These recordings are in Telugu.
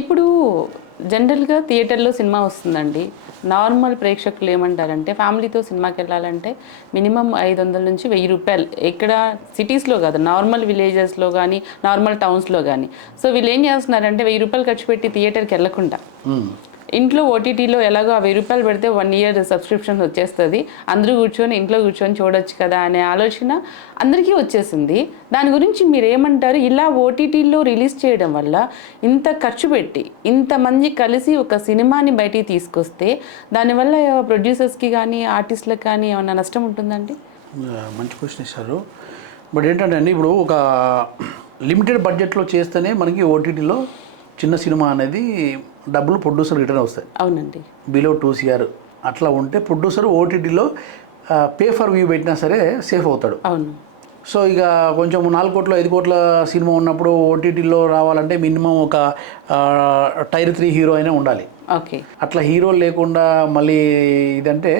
ఇప్పుడు జనరల్‌గా థియేటర్‌లో సినిమా వస్తుందండి. నార్మల్ ప్రేక్షకులు ఏమంటారంటే, ఫ్యామిలీతో సినిమాకి వెళ్ళాలంటే మినిమమ్ 500 నుంచి రూ. 1000 ఇక్కడ సిటీస్‌లో కాదు, నార్మల్ విలేజెస్‌లో గానీ, నార్మల్ టౌన్స్‌లో గానీ. సో, వీళ్ళేం చేస్తున్నారంటే రూ. 1000 ఖర్చు పెట్టి థియేటర్‌కి వెళ్ళకుండా ఇంట్లో ఓటీటీలో ఎలాగో ఆ రూ. 1000 పెడితే 1 ఇయర్ సబ్స్క్రిప్షన్ వచ్చేస్తది. అందరూ కూర్చొని ఇంట్లో కూర్చొని చూడొచ్చు కదా అనే ఆలోచన అందరికీ వచ్చేసింది. దాని గురించి మీరేమంటారు? ఇలా ఓటీటీలో రిలీజ్ చేయడం వల్ల ఇంత ఖర్చు పెట్టి, ఇంతమంది కలిసి ఒక సినిమాని బయటికి తీసుకొస్తే దానివల్ల ప్రొడ్యూసర్స్‌కి కానీ, ఆర్టిస్టులకు కానీ ఏమన్నా నష్టం ఉంటుందండి? మంచి క్వశ్చన్ ఇచ్చారు. బట్ ఏంటంటే అండి, ఇప్పుడు ఒక లిమిటెడ్ బడ్జెట్లో చేస్తేనే మనకి ఓటీటీలో చిన్న సినిమా అనేది డబ్బులు ప్రొడ్యూసర్ రిటర్న్ వస్తాయి. అవునండి. బిలో 2 CR అట్లా ఉంటే ప్రొడ్యూసర్ ఓటీటీలో పే ఫర్ వ్యూ పెట్టినా సరే సేఫ్ అవుతాడు. అవును. సో ఇక కొంచెం 4 కోట్ల 5 కోట్ల సినిమా ఉన్నప్పుడు ఓటీటీలో రావాలంటే మినిమం ఒక టైర్ 3 హీరో అయినా ఉండాలి. ఓకే. అట్లా హీరోలు లేకుండా మళ్ళీ ఇదంటే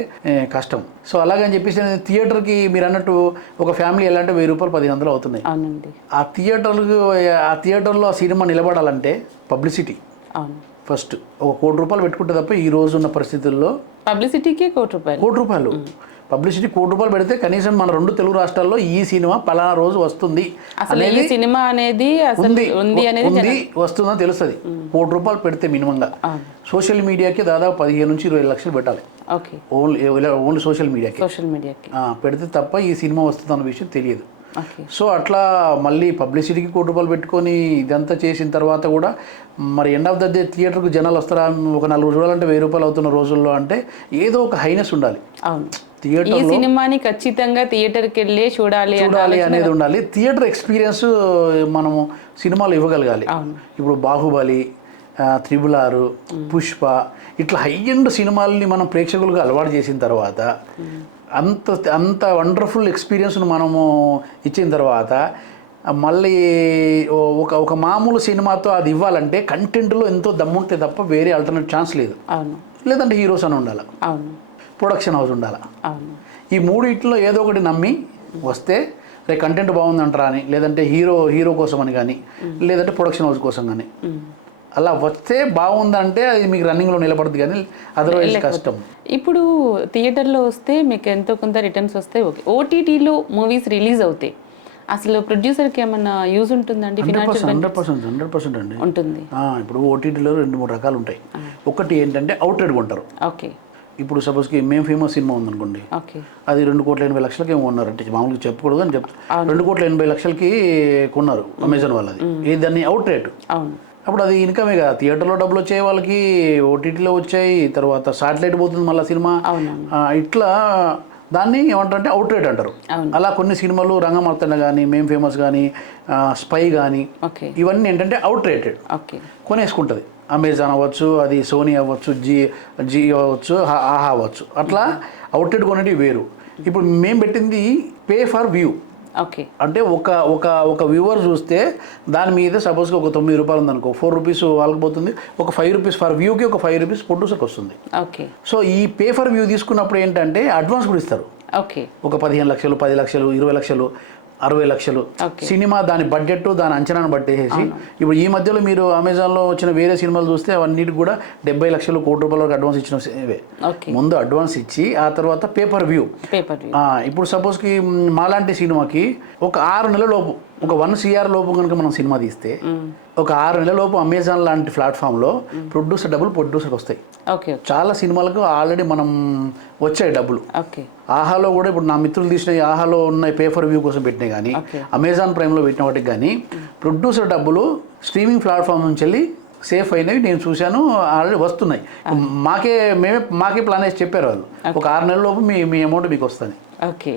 కష్టం. సో అలాగని చెప్పేసి థియేటర్కి మీరు అన్నట్టు ఒక ఫ్యామిలీ ఎలా అంటే రూ. 1000 1500 అవుతున్నాయి. అవునండి. ఆ థియేటర్లో ఆ సినిమా నిలబడాలంటే పబ్లిసిటీ అవును. ఫస్ట్ ఒక ₹1 కోటి పెట్టుకుంటే తప్ప ఈ రోజు ఉన్న పరిస్థితుల్లో పబ్లిసిటీకే ₹1 కోటి. పబ్లిసిటీ ₹1 కోటి పెడితే కనీసం మన 2 తెలుగు రాష్ట్రాల్లో ఈ సినిమా పలానా రోజు వస్తుంది అసలు ఈ సినిమా అనేది ఉంది అనేది వస్తుందని తెలుస్తుంది. ₹1 పెడితే మినిమంగా సోషల్ మీడియాకి దాదాపు 15 నుంచి 20 లక్షలు పెట్టాలి. ఓకే. ఓన్లీ సోషల్ మీడియాకి పెడితే తప్ప ఈ సినిమా వస్తుంది అన్న విషయం తెలియదు. సో అట్లా మళ్ళీ పబ్లిసిటీకి ₹1 పెట్టుకొని ఇదంతా చేసిన తర్వాత కూడా మరి ఎండ్ ఆఫ్ ద డే థియేటర్కు జనాలు వస్తారా? ఒక 4 చూడాలంటే ₹1000 అవుతున్న రోజుల్లో అంటే ఏదో ఒక హైనెస్ ఉండాలి. అవును. ఈ సినిమాని ఖచ్చితంగా థియేటర్కి వెళ్ళి చూడాలి అనేది ఉండాలి. థియేటర్ ఎక్స్పీరియన్స్ మనము సినిమాలు ఇవ్వగలగాలి. ఇప్పుడు బాహుబలి, RRR, పుష్ప ఇట్లా హై ఎండ్ సినిమాలని మనం ప్రేక్షకులకు అలవాటు చేసిన తర్వాత అంత వండర్ఫుల్ ఎక్స్పీరియన్స్ను మనము ఇచ్చిన తర్వాత మళ్ళీ ఒక మామూలు సినిమాతో అది ఇవ్వాలంటే కంటెంట్లో ఎంతో దమ్ముంటే తప్ప వేరే ఆల్టర్నేట్ ఛాన్స్ లేదు. లేదంటే హీరోస్ అని ఉండాలి, ప్రొడక్షన్ హౌస్ ఉండాలి. ఈ మూడిట్లో ఏదో ఒకటి నమ్మి వస్తే రే కంటెంట్ బాగుందంటారా అని, లేదంటే హీరో కోసం అని కానీ, లేదంటే ప్రొడక్షన్ హౌస్ కోసం కానీ అలా వస్తే బాగుందంటే అది మీకు రన్నింగ్లో నిలబడుతుంది, కానీ అదర్వైజ్ కష్టం. ఇప్పుడు థియేటర్లో వస్తే మీకు ఎంతో కొంత రిటర్న్స్ వస్తాయి. ఓకే. ఓటీటీలో మూవీస్ రిలీజ్ అవుతాయి, అసలు ప్రొడ్యూసర్కి ఏమన్నా యూజ్ ఉంటుందండి? 100% అండి ఉంటుంది. ఇప్పుడు ఓటీటీలో 2-3 రకాలు ఉంటాయి. ఒకటి ఏంటంటే అవుట్రేట్ కొంటారు. ఓకే. ఇప్పుడు సపోజ్కి మేము ఫేమస్ సినిమా ఉందనుకోండి, అది 2,80,00,000కి ఏమో కొన్నారు. అంటే మామూలుగా చెప్పకూడదు అని చెప్తారు. 2,80,00,000కి కొన్నారు అమెజాన్ వాళ్ళది. దాన్ని అవుట్ రేట్. అప్పుడు అది ఇన్కమే కదా. థియేటర్లో డబ్బులు వచ్చాయి వాళ్ళకి, ఓటీటీలో వచ్చాయి, తర్వాత శాటిలైట్ పోతుంది మళ్ళీ సినిమా. ఇట్లా దాన్ని ఏమంటారంటే అవుట్ రేట్ అంటారు. అలా కొన్ని సినిమాలు రంగమార్తెండ కానీ, మేము ఫేమస్ కానీ, స్పై కానీ, ఇవన్నీ ఏంటంటే అవుట్ రేటెడ్ కొనేసుకుంటుంది. అమెజాన్ అవ్వచ్చు, అది సోనీ అవ్వచ్చు, జియో అవ్వచ్చు, ఆహా అవ్వచ్చు. అట్లా అవుట్ రేట్ కొనేటివి వేరు. ఇప్పుడు మేము పెట్టింది పే ఫర్ వ్యూ. ఓకే. అంటే ఒక వ్యూవర్ చూస్తే దాని మీద సపోజ్గా ఒక ₹9 ఉందనుకో, ₹4 వాళ్ళకి పోతుంది. ఒక ₹5 ఫర్ వ్యూకి, ఒక ₹5 ప్రొడ్యూసర్కి వస్తుంది. ఓకే. సో ఈ పే ఫర్ వ్యూ తీసుకున్నప్పుడు ఏంటంటే అడ్వాన్స్ కూడా ఇస్తారు. ఓకే. ఒక 15 లక్షలు, 10 లక్షలు, 20 లక్షలు, 60 లక్షలు సినిమా దాని బడ్జెట్, దాని అంచనాను బట్టేసి. ఇప్పుడు ఈ మధ్యలో మీరు అమెజాన్లో వచ్చిన వేరే సినిమాలు చూస్తే అవన్నిటికి కూడా 70 లక్షలు, ₹1 వరకు అడ్వాన్స్ ఇచ్చినవే. ముందు అడ్వాన్స్ ఇచ్చి ఆ తర్వాత పేపర్ వ్యూ. ఇప్పుడు సపోజ్కి మాలాంటి సినిమాకి ఒక 6 నెలల లోపు, ఒక 1 CR లోపు కనుక మనం సినిమా తీస్తే ఒక 6 నెలల లోపు అమెజాన్ లాంటి ప్లాట్ఫామ్లో ప్రొడ్యూసర్ డబ్బులు ప్రొడ్యూసర్కి వస్తాయి. చాలా సినిమాలకు ఆల్రెడీ మనం వచ్చాయి డబ్బులు. ఆహాలో కూడా ఇప్పుడు నా మిత్రులు తీసిన ఆహాలో ఉన్న పేపర్ వ్యూ కోసం పెట్టినాయి కానీ, అమెజాన్ ప్రైమ్లో పెట్టిన వాటికి కానీ ప్రొడ్యూసర్ డబ్బులు స్ట్రీమింగ్ ప్లాట్ఫామ్ నుంచి వెళ్ళి సేఫ్ అయినవి నేను చూశాను, ఆల్రెడీ వస్తున్నాయి. మాకే ప్లాన్ వేసి చెప్పారు వాళ్ళు, ఒక 6 నెలల లోపు మీ అమౌంట్ మీకు వస్తుంది. ఓకే.